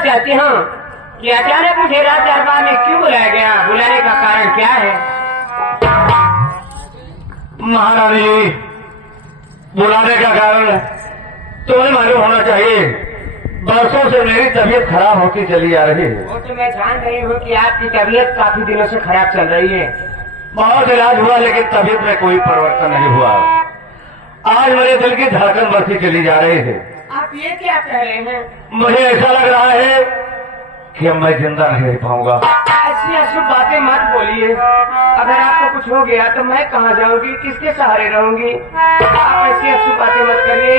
चाहती हूँ कि अचानक मुझे रात दरबार में क्यों बुलाया गया, बुलाने का कारण क्या है? महारानी, बुलाने का कारण तुम्हें मालूम होना चाहिए। बरसों से मेरी तबीयत खराब होती चली आ रही है। वो तो मैं जान रही हूँ कि आपकी तबीयत काफी दिनों से खराब चल रही है। बहुत इलाज हुआ लेकिन तबीयत में कोई परिवर्तन नहीं हुआ। आज मेरे दिल की धड़कन बढ़ती चली जा रही है। आप ये क्या कह रहे हैं? मुझे ऐसा लग रहा है कि अब मैं जिंदा नहीं रह पाऊंगा। ऐसी अशुभ बातें मत बोलिए। अगर आपको कुछ हो गया तो मैं कहाँ जाऊंगी, किसके सहारे रहूंगी? आप ऐसी अशुभ बातें मत करिए।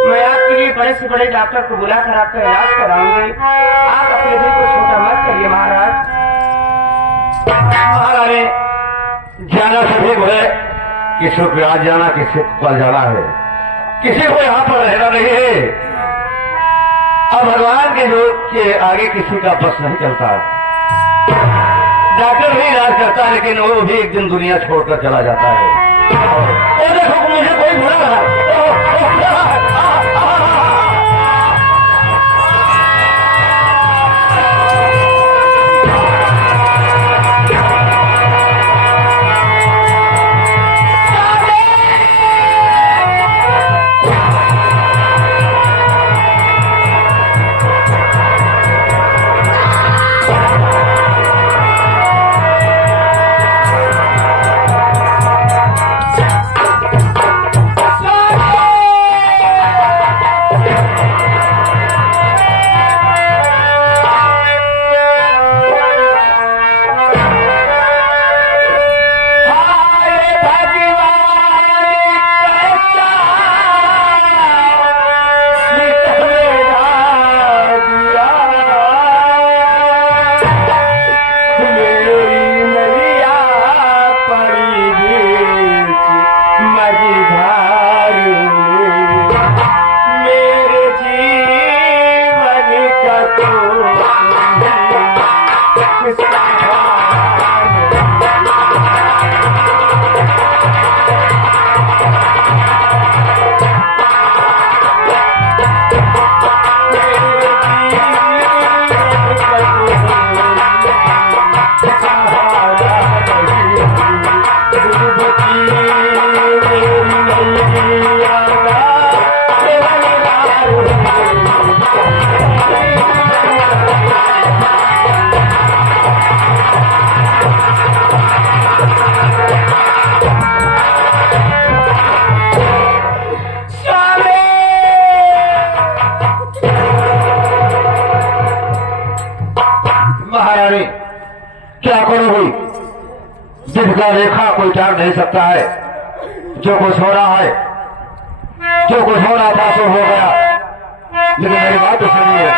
मैं आपके लिए बड़े से बड़े डॉक्टर को बुलाकर आपका इलाज कराऊंगी। आप अपने दिल को छोटा मत करिए महाराज। महारानी, जाना सभी को है, किसी को आज जाना, किसी को कल जाना है, किसी को यहाँ पर रहना नहीं है। अब भगवान के जोर के आगे किसी का बस नहीं चलता। डॉक्टर भी इलाज करता है लेकिन वो भी एक दिन दुनिया छोड़कर चला जाता है। और देखो मुझे कोई बुला रहा है। महारानी, क्या करोगी? जिसका रेखा कोई टाल नहीं सकता है। जो कुछ हो रहा है, जो कुछ हो रहा था सो हो गया। लेकिन मेरी बात तो सुनिए।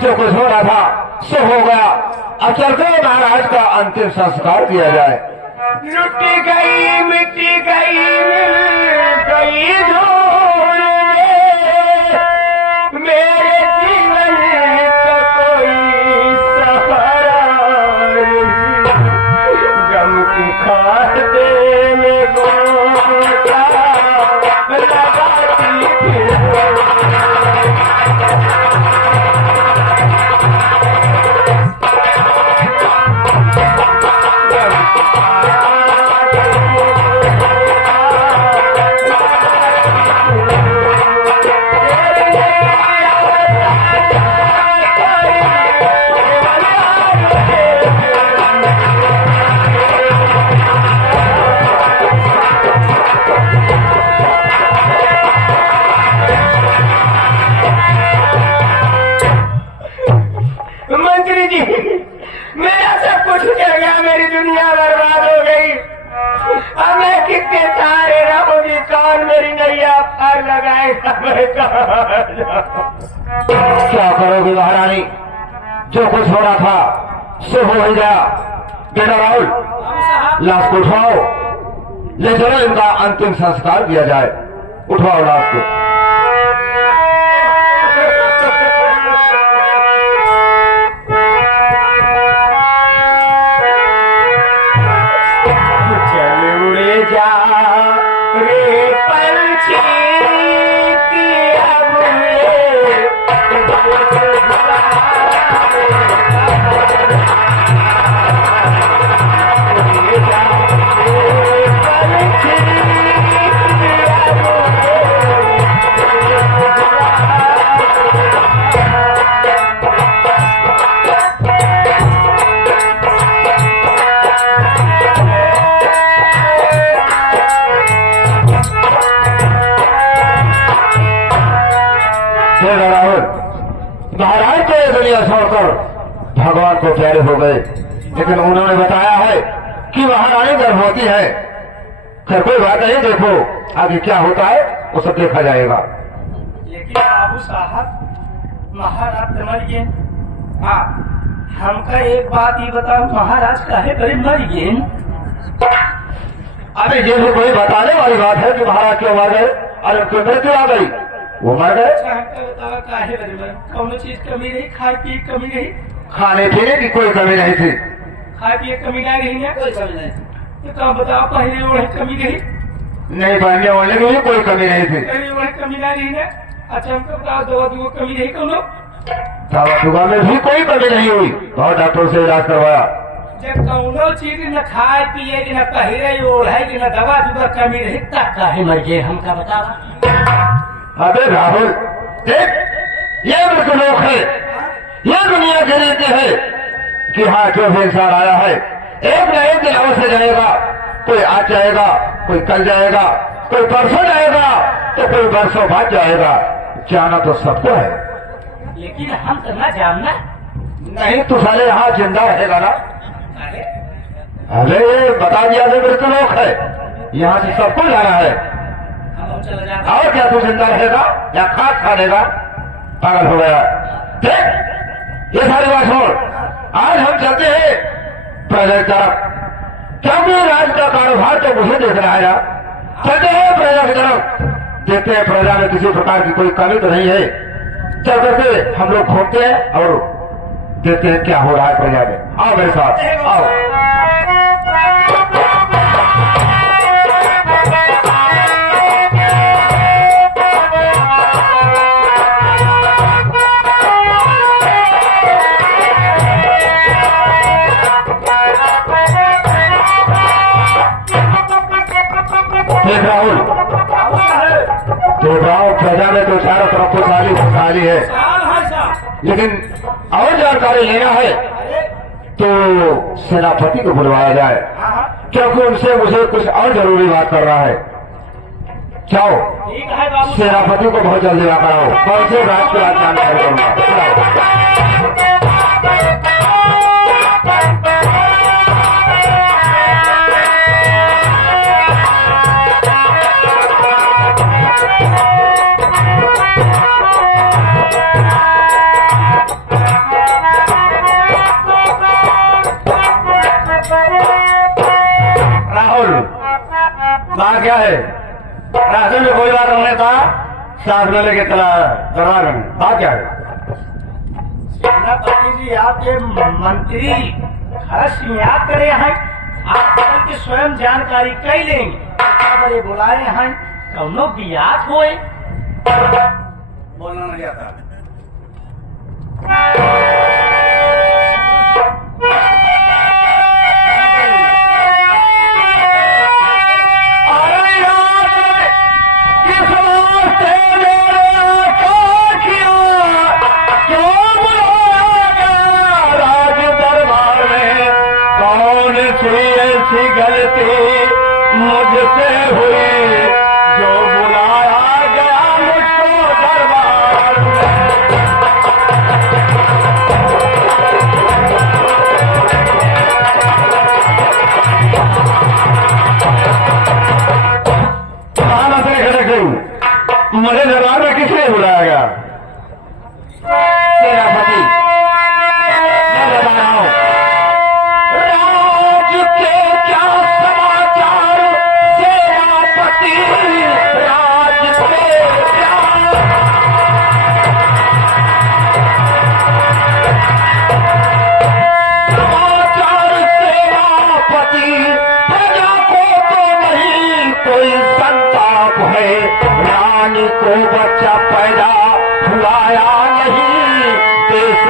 जो कुछ हो रहा था सो हो गया। अब चलते महाराज का अंतिम संस्कार किया जाए। लुटी गई, मिट्टी गई, मिल गई धूल में, मेरे जीवन का कोई सहारा नहीं। गम की खाते में गोता लगाती थी। मैं कहाँ जाऊं? क्या करोगे महारानी? जो कुछ होना था सो हो ही गया। बेटा राहुल, लाश को उठाओ, ले चलो, इनका अंतिम संस्कार किया जाए। उठाओ लाश को। चल उड़े जा रे पंछी की अब महाराज को ये दुनिया छोड़कर भगवान को प्यारे हो गए, लेकिन उन्होंने बताया है कि महारानी गर्भवती है। खैर कोई बात नहीं, देखो आगे क्या होता है वो सब देखा जाएगा। लेकिन बाबू साहब, महाराज मर गए। हाँ, हमका एक बात ये बताओ, महाराज काहे बड़े मर गए? अरे ये भी कोई बताने वाली बात है कि महाराज क्यों मर गए? अरे उनकी मृत्यु आ गई, वो मर गए। काहे बड़े मर? कौन चीज कमी रही? खाए पिए कमी रही? खाने पीने की कोई कमी नहीं थी। खाए पिए कमी नहीं रही है? कोई कमी नहीं। तो कब बताओ, पहले ओढ़े कमी रही? नहीं, पहनने ओढ़ने की भी कोई कमी नहीं थी। पहले ओढ़े कमी नहीं रही है? अच्छा हमको बताओ, दवा दुआ कमी रही कौन? दवा दुआ में भी कोई कमी नहीं हुई, और डॉक्टर से इलाज करवाया। जब कौनो चीज न खाए पिए की, न पहरे ओढ़े की, न दवा दुआ कमी रही, तब काहे मर गए हमका बतावा। अबे राहुल देख, ये मृतलोक है, ये दुनिया की रीति है कि हाँ जो भी इंसान आया है एक न एक दिन अवश्य जाएगा। कोई आज जाएगा, कोई कल जाएगा, कोई परसों जाएगा, तो कोई वर्षों बाद जाएगा। जाना तो सबको है, लेकिन हम तो न जानना। नहीं तो साले यहाँ जिंदा रहेगा ना। अरे ये बता दिया कि मृतलोक है, यहाँ से सबको जाना है। और क्या तू जिंदा रहेगा या खाक खा लेगा? पागल हो गया। देख ये सारी बात छोड़, आज हम चलते हैं प्रजा की तरफ, क्योंकि राज का कारोबार तो मुझे देखना है ना। चलते हैं प्रजा की तरफ, देखते हैं प्रजा में किसी प्रकार की कोई कमी तो नहीं है। चल करके हम लोग घूमते हैं और देखते हैं क्या हो रहा है प्रजा में। आओ मेरे साथ, आओ। देख राहुल, देख राहुल, प्रजा में तो चारों तरफ खुशहाली है, लेकिन और जानकारी लेना है तो सेनापति को बुलवाया जाए, क्योंकि उनसे मुझे कुछ और जरूरी बात करना है। जाओ सेनापति को बहुत जल्दी आकर आओ, कौन से राज की बात जानकारी करूंगा। बात क्या है? राशन में कोई बात हमने कहा, साथ में लेके चला करवा रहे हैं। बात क्या है? सेनापति जी, आपके मंत्री खर्च याद करे हैं, आप की स्वयं जानकारी कई लेंगे, बुलाए हैं, कौनो बियात होए बोलना नहीं आता। गलती मुझसे हुई जो बुलाया गया मुझको दरबार में।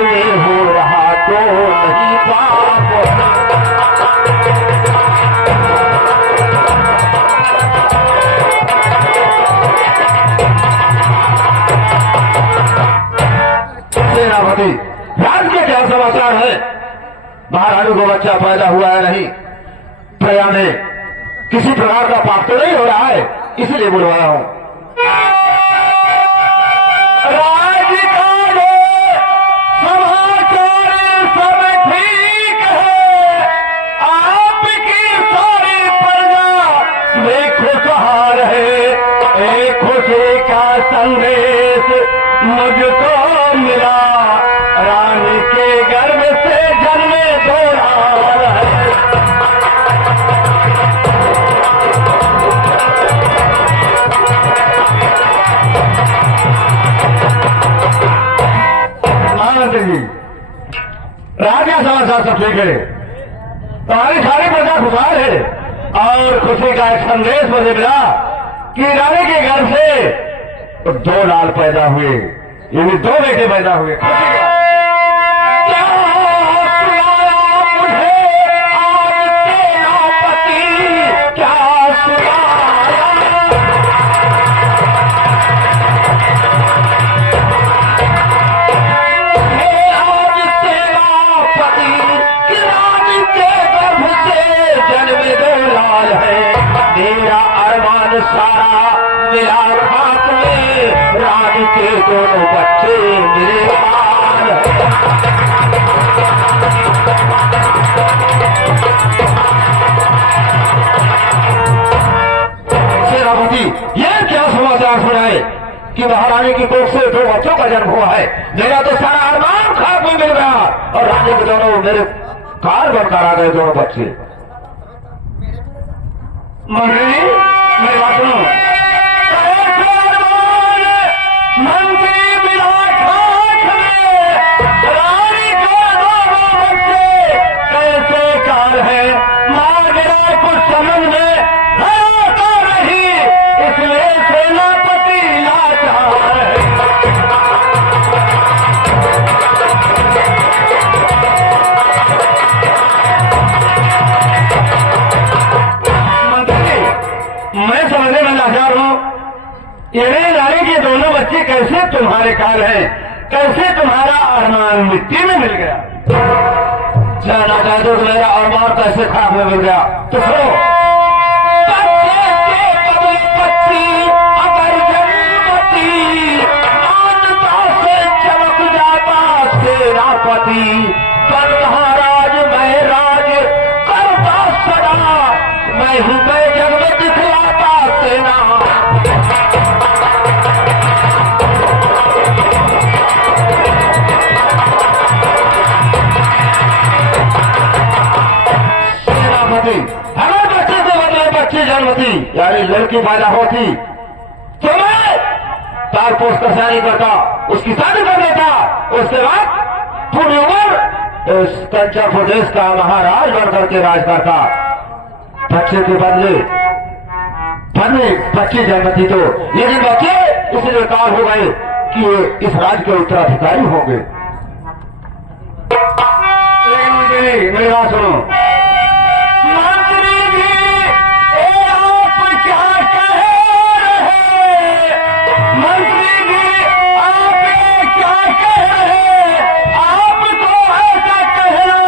में हो रहा तो नहीं पाप। सेनापति, राज्य के क्या समाचार है? महारानी को बच्चा पैदा हुआ है नहीं? प्रया में किसी प्रकार का पाप तो नहीं हो रहा है, इसलिए बुलवाया हूं। राज्यकाल समाचार सब ठीक है, आपकी सारी प्रजा में खुशहाल है। एक खुशी का संदेश मुझको मिला, रानी के गर्भ से जन्मे दो लाल है। महामंत्री जी, राजा समाचार सब ठीक है, तुम्हारी सारी प्रजा खुशहाल है और खुशी का एक संदेश मुझे मिला कि रानी के गर्भ से दो लाल पैदा हुए, यानी दो बेटे पैदा हुए। खुशी का क्या सुनाया मुझे आज सेनापति, क्या सुनाया? आज सेनापति की रानी के गर्भ से जन्मे दो लाल है। मेरा अरमान सारा मिला खाक में, रानी के दोनों बच्चे मेरे पाल है। सेनापति, यह क्या समाचार सुनाए कि महारानी की कोख से दो बच्चों का जन्म हुआ है? मेरा तो सारा अरमान खाक में मिल गया और रानी के दोनों मेरे कार बनकर आ गए दोनों बच्चे। मंत्री, मेरी बात सुनो। कैसे अरमान मंत्री मिला खाक में, रानी के दोनों बच्चे कैसे कार है? मार गिरा कुछ समझ में है तो नहीं, इसलिए सेनापति लाचार है। मैं समझने में लाचार हूं, ये रानी के दोनों बच्चे कैसे तुम्हारे काल हैं? कैसे तुम्हारा अरमान मिट्टी में मिल गया? जानना चाहते हो तो मेरा अरमान कैसे खाक में मिल गया? तो सुनो। बच्चे के बदले बच्ची अगर जन्मती, मानता से चमक जाता सेनापति। पर महाराज मैं राज करता सदा, मैं हूं मैं जग में दिखलाता सेना। सेनापति, हमें बच्चे से बदले बच्ची जन्मती, यानी लड़की पैदा होती तो मैं तार पोष का शादी करता, उसकी शादी कर देता, उसके बाद पूरी उम्र इस कंचा प्रदेश का महाराज बनकर के राज करता। बच्चे के बदले बच्चे जन्मती तो, लेकिन बच्चे इसलिए काल हो गए कि ये इस राज्य के उत्तराधिकारी होंगे। लेकिन मेरी बात सुनो। मंत्री जी, आप क्या कह रहे? मंत्री जी, आप क्या कह रहे? आपको ऐसा कहना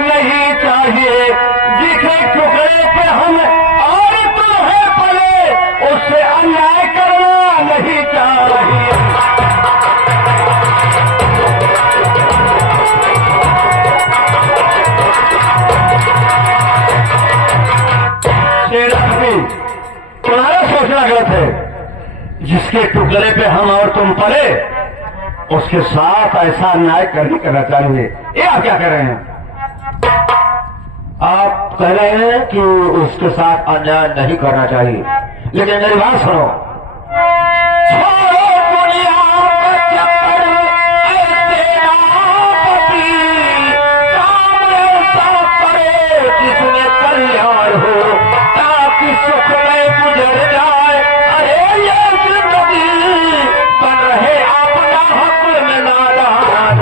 नहीं चाहिए। जिसे टुकड़े पे हम और तुम्हें पड़े, उससे अन्याय करना नहीं चाहिए। तुम्हारा सोचना गलत है। जिसके टुकड़े पे हम और तुम पड़े, उसके साथ ऐसा अन्याय नहीं करना चाहिए। ये आप क्या कह रहे हैं? आप कह रहे हैं कि उसके साथ अन्याय नहीं करना चाहिए, लेकिन मेरी बात सुनो। छोड़ो दुनिया का चक्कर, ऐसे आपसी काम ऐसा करे जिसमें कल्याण हो, ताकि सुख में गुजर जाए। अरे ये जिंदगी बन रहे अपना हक में नादान।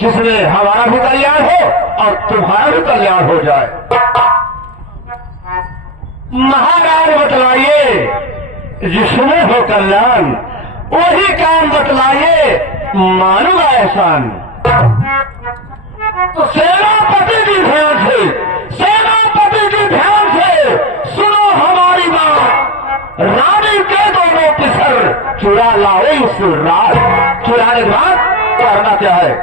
जिसमें हमारा भी कल्याण हो और तुम्हारा भी कल्याण हो जाए। महाराज बतलाइए, जिसमें हो कल्याण वही काम बतलाइए, मानूंगा एहसान। तो सेनापति जी ध्यान से, सेनापति जी ध्यान से सुनो हमारी बात। रानी के दोनों पिसर चुरा लाओ इस रात। चुराने के बाद करना क्या है?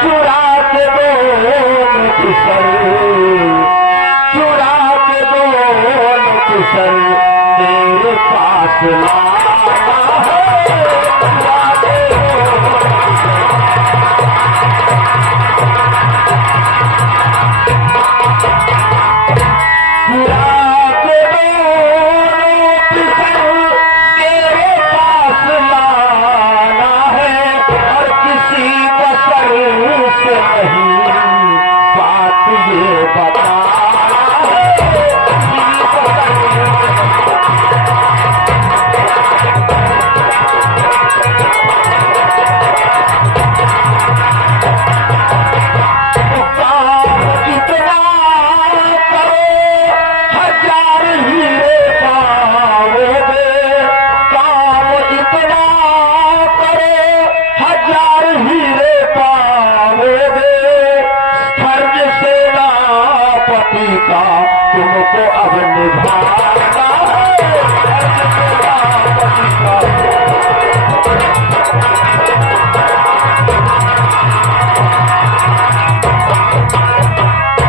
चुरा के दोनों पिसर, चुरा के दोनों पिसर मेरे पास लाना है। चुरा के तुमको अब निभाना है।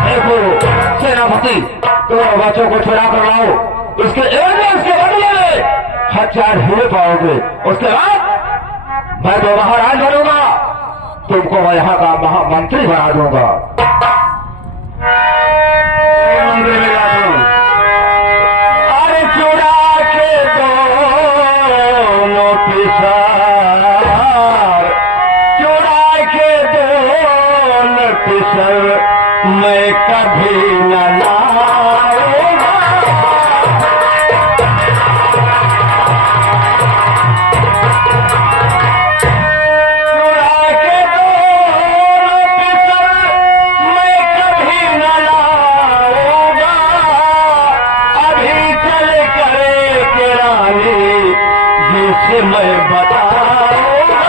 देखो सेनापति, दोनों बच्चों को छुड़ा कर लाओ, उसके उसके बदले में 1000 हीरे पाओगे। उसके बाद मैं तो महाराज बनूंगा, तुमको मैं यहाँ का महामंत्री बना दूंगा। अरे चुरा के दोनों पिसर, चुरा के दोनों पिसर मैं कभी न लाऊंगा। चुरा के दोनों पिसर मैं कभी न लाऊंगा। अभी चल करे के रानी जिसे मैं बताऊंगा।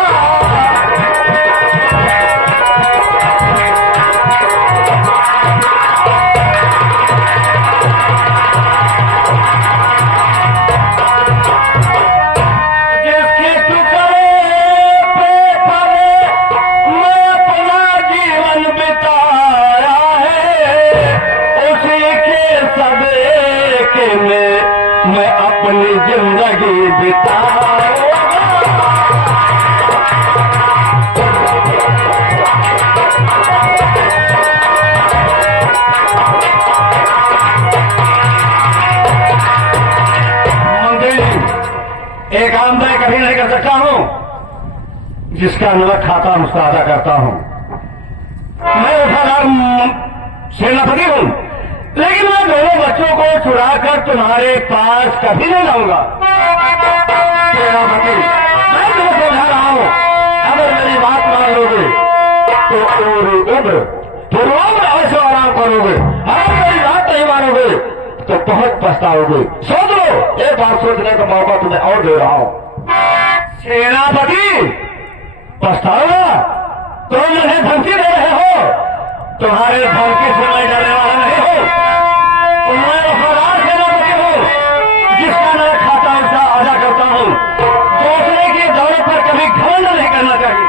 जिसके टुकड़े पे पले मैं अपना जीवन बिताया है, उसी के सदेके में मैं अपनी जिंदगी बिताऊंगा। एक काम मैं कभी नहीं कर सकता हूं, जिसका नमक खाता हूं उसका अदा करता हूं। मैं वफादार सेनापति हूं, लेकिन मैं दोनों बच्चों को छुड़ाकर तुम्हारे पास कभी नहीं लाऊंगा। सेनापति, मैं तुम्हें समझा रहा हूं, अगर मेरी बात मान लोगे तो पूरी उम्र अवश्य आराम करोगे। अगर मेरी बात नहीं मानोगे तो बहुत पछताओगे। सोच लो, एक बार सोचने का मौका तुम्हें और दे रहा हूं। सेनापति, पछताओगा? तुम मुझे धमकी दे रहे हो, तुम्हारे धमकी से मैं डरने वाला नहीं हूं। मैं वफादार सेनापति हूं, जिसका मैं खाता उसका अदा करता हूं। दूसरे की दौलत पर कभी घमंड नहीं करना चाहिए।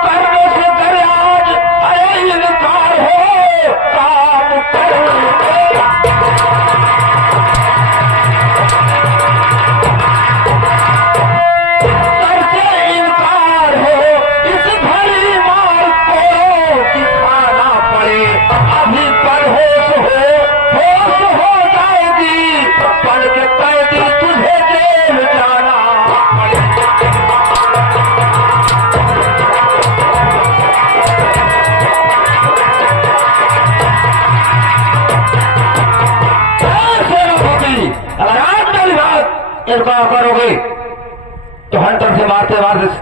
करने से करे आज अरे इनकार हो, काम करके इनकार हो, इस भरी मार को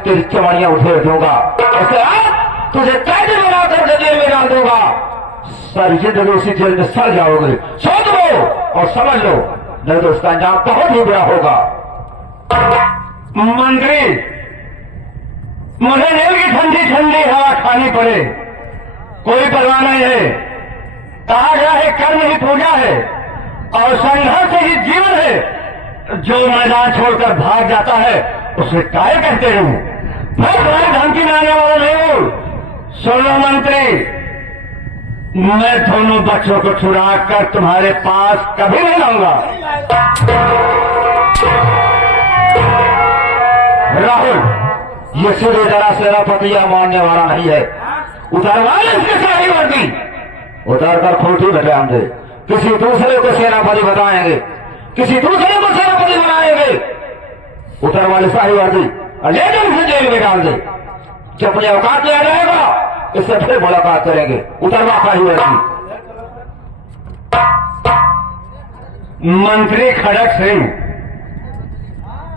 तेरी चमड़ियां उठे दूंगा। उसके बाद तुझे कैदी बनाकर जेल में डाल दूंगा। सारी जिंदगी उसी जेल में सड़ जाओगे। सोच लो और समझ लो, नहीं तो उसका अंजाम बहुत ही बुरा होगा। मंत्री, मुझे जेल की ठंडी ठंडी हवा खानी पड़े, कोई परवाह नहीं है। कहा गया है कर्म ही पूजा है और संघर्ष ही जीवन है। जो मैदान छोड़कर भाग जाता है उसे काय कहते हैं। मैं तुम्हारी धमकी में आने वाला नहीं हूं। सुनो मंत्री, मैं दोनों बच्चों को छुड़ा कर तुम्हारे पास कभी नहीं लाऊंगा। राहुल, ये सीधे जरा सेनापति या मानने वाला नहीं है। उतारवाले इसके सारी वर्दी उतार कर खोटी बटाम दे। किसी दूसरे को सेनापति बताएंगे, किसी दूसरे को सेनापति बनाएंगे। उतर वाले शाही वर्दी और लेकर उसे जेल में डाल दे। जब अपने औकात में आ जाएगा इससे फिर मुलाकात करेंगे। उतरवा शाही वर्दी। मंत्री खड़क सिंह,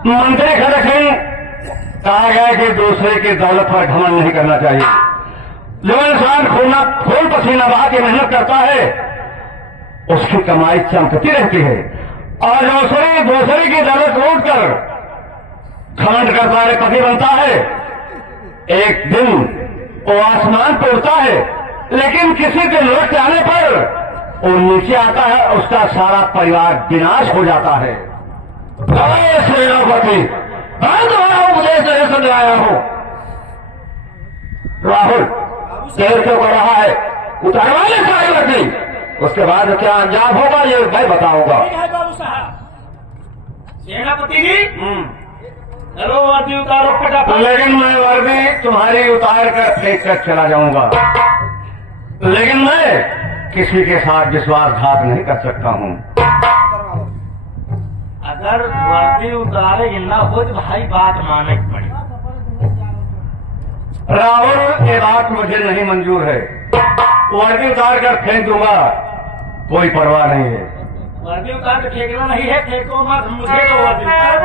मंत्री खड़क सिंह, कहा गया कि दूसरे की दौलत पर घमंड नहीं करना चाहिए। जो इंसान खून पसीना बहा के मेहनत करता है उसकी कमाई चमकती रहती है, और दूसरे की दौलत लूट कर घमंड करता है, पति बनता है। एक दिन वो आसमान पे उड़ता है, लेकिन किसी के लौट जाने पर वो नीचे आता है, उसका सारा परिवार विनाश हो जाता है। सेनापति, मैं तुम्हारा उपदेश नहीं समझाया हूं। राहुल, देर क्यों कर रहा है? उतारवाले सारी वर्दी। उसके बाद क्या अंजाम होगा ये मैं बताऊंगा। बाबू साहब, सेनापति जी, चलो वर्दी उतारो फटाफट। लेकिन मैं वर्दी तुम्हारी उतार कर फेंक कर चला जाऊंगा, लेकिन मैं किसी के साथ विश्वासघात नहीं कर सकता हूं। अगर वर्दी उतारे ना हो तो भाई बात माने की पड़ेगी। राहुल, ये बात मुझे नहीं मंजूर है। वर्दी उतार कर फेंक दूंगा, कोई परवाह नहीं है। वर्दी उतार के फेंकना नहीं है, फेंको मत, मुझे तो वर्दी उतार।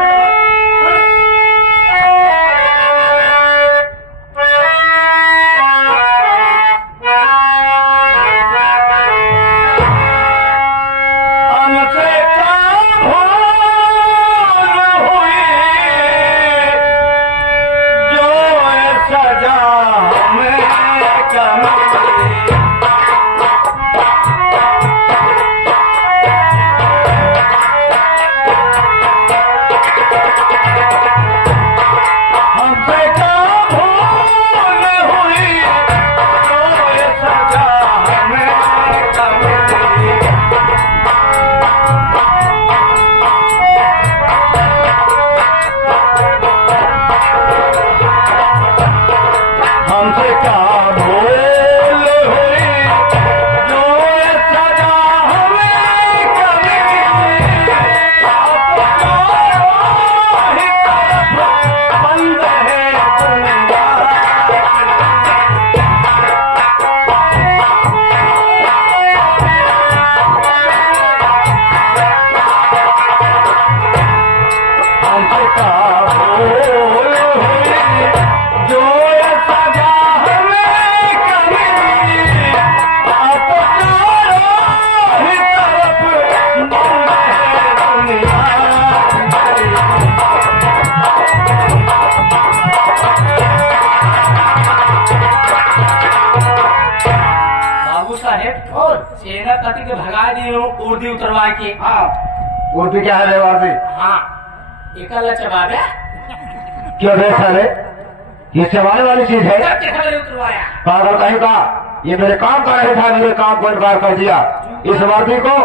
सेनापति के भगा दिए उर्दी उतरवा के। हाँ, उर्दी क्या है वर्दी? हाँ, एक चबा दे। क्यों दे साले? ये चबाने वाली चीज है? उतरवाया पागल कहीं का, ये मेरे काम का नहीं था, मेरे काम को इनकार कर दिया। इस वर्दी को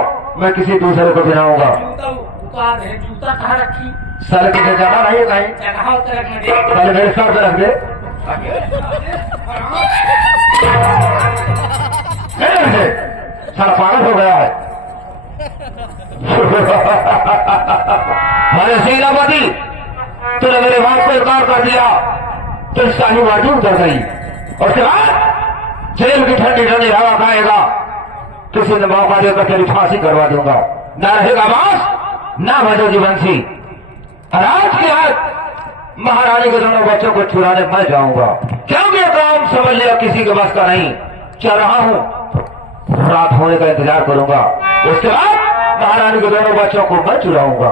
मैं किसी दूसरे को दिलाऊंगा। जूता उतार है, जूता कहाँ रखी? सर की जगह नहीं है कहीं, जगह उतर रखने दे। पहले मेरे सर पे रख दे। सारा पागल हो गया है। अरे सेनापति, तूने मेरे बात को इनकार कर दिया, तो शाही वादी उतर गई। और उसके बाद जेल की ठंडी ठंडी हवा खाएगा, किसी ने मौका देकर तेरी फांसी करवा दूंगा। ना रहेगा बांस, ना बजेगी बंसी। और आज के बाद महारानी के दोनों बच्चों को छुड़ाने मैं जाऊंगा, क्योंकि ये काम समझ लिया किसी के बस का नहीं। चल रहा हूँ, रात होने का इंतजार करूंगा, उसके बाद महारानी के दोनों बच्चों को मैं छुड़ाऊंगा।